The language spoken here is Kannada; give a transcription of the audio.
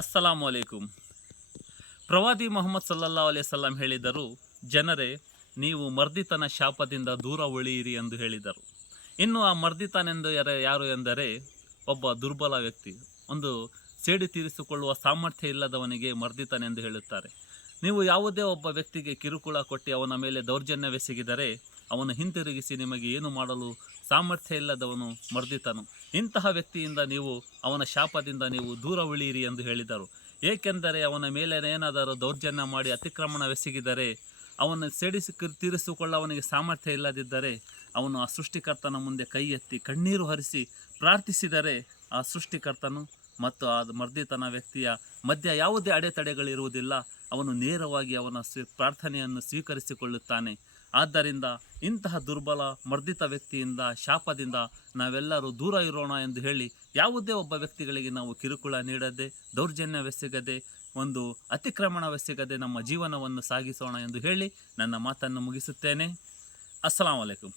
ಅಸ್ಸಲಾಮು ಅಲೈಕುಂ. ಪ್ರವಾದಿ ಮೊಹಮ್ಮದ್ ಸಲ್ಲಲ್ಲಾಹು ಅಲೈಹಿ ವಸಲ್ಲಂ ಹೇಳಿದರು, ಜನರೇ, ನೀವು ಮರ್ದಿತನ ಶಾಪದಿಂದ ದೂರ ಉಳಿಯಿರಿ ಎಂದು ಹೇಳಿದರು. ಇನ್ನು ಆ ಮರ್ದಿತನೆಂದು ಯಾರು ಎಂದರೆ ಒಬ್ಬ ದುರ್ಬಲ ವ್ಯಕ್ತಿ, ಒಂದು ಸೇಡು ತೀರಿಸಿಕೊಳ್ಳುವ ಸಾಮರ್ಥ್ಯ ಇಲ್ಲದವನಿಗೆ ಮರ್ದಿತನೆಂದು ಹೇಳುತ್ತಾರೆ. ನೀವು ಯಾವುದೇ ಒಬ್ಬ ವ್ಯಕ್ತಿಗೆ ಕಿರುಕುಳ ಕೊಟ್ಟು ಅವನ ಮೇಲೆ ದೌರ್ಜನ್ಯವೆಸಗಿದರೆ ಅವನು ಹಿಂತಿರುಗಿಸಿ ನಿಮಗೆ ಏನು ಮಾಡಲು ಸಾಮರ್ಥ್ಯ ಇಲ್ಲದವನು ಮರ್ದಿತನು. ಇಂತಹ ವ್ಯಕ್ತಿಯಿಂದ ನೀವು ಅವನ ಶಾಪದಿಂದ ನೀವು ದೂರ ಉಳಿಯಿರಿ ಎಂದು ಹೇಳಿದರು. ಏಕೆಂದರೆ ಅವನ ಮೇಲೆ ಏನಾದರೂ ದೌರ್ಜನ್ಯ ಮಾಡಿ ಅತಿಕ್ರಮಣವೆಸಗಿದರೆ ಅವನು ತೀರಿಸಿಕೊಳ್ಳುವವನಿಗೆ ಸಾಮರ್ಥ್ಯ ಇಲ್ಲದಿದ್ದರೆ ಅವನು ಆ ಸೃಷ್ಟಿಕರ್ತನ ಮುಂದೆ ಕೈ ಎತ್ತಿ ಕಣ್ಣೀರು ಹರಿಸಿ ಪ್ರಾರ್ಥಿಸಿದರೆ ಆ ಸೃಷ್ಟಿಕರ್ತನು ಮತ್ತು ಆ ಮರ್ದಿತನ ವ್ಯಕ್ತಿಯ ಮಧ್ಯ ಯಾವುದೇ ಅಡೆತಡೆಗಳಿರುವುದಿಲ್ಲ. ಅವನು ನೇರವಾಗಿ ಅವನ ಪ್ರಾರ್ಥನೆಯನ್ನು ಸ್ವೀಕರಿಸಿಕೊಳ್ಳುತ್ತಾನೆ. ಆದ್ದರಿಂದ ಇಂತಹ ದುರ್ಬಲ ಮರ್ದಿತ ವ್ಯಕ್ತಿಯಿಂದ, ಶಾಪದಿಂದ ನಾವೆಲ್ಲರೂ ದೂರ ಇರೋಣ ಎಂದು ಹೇಳಿ, ಯಾವುದೇ ಒಬ್ಬ ವ್ಯಕ್ತಿಗಳಿಗೆ ನಾವು ಕಿರುಕುಳ ನೀಡದೆ, ದೌರ್ಜನ್ಯವೆಸಗದೆ, ಒಂದು ಅತಿಕ್ರಮಣವೆಸಗದೆ ನಮ್ಮ ಜೀವನವನ್ನು ಸಾಗಿಸೋಣ ಎಂದು ಹೇಳಿ ನನ್ನ ಮಾತನ್ನು ಮುಗಿಸುತ್ತೇನೆ. ಅಸ್ಸಲಾಮು ಅಲೈಕುಂ.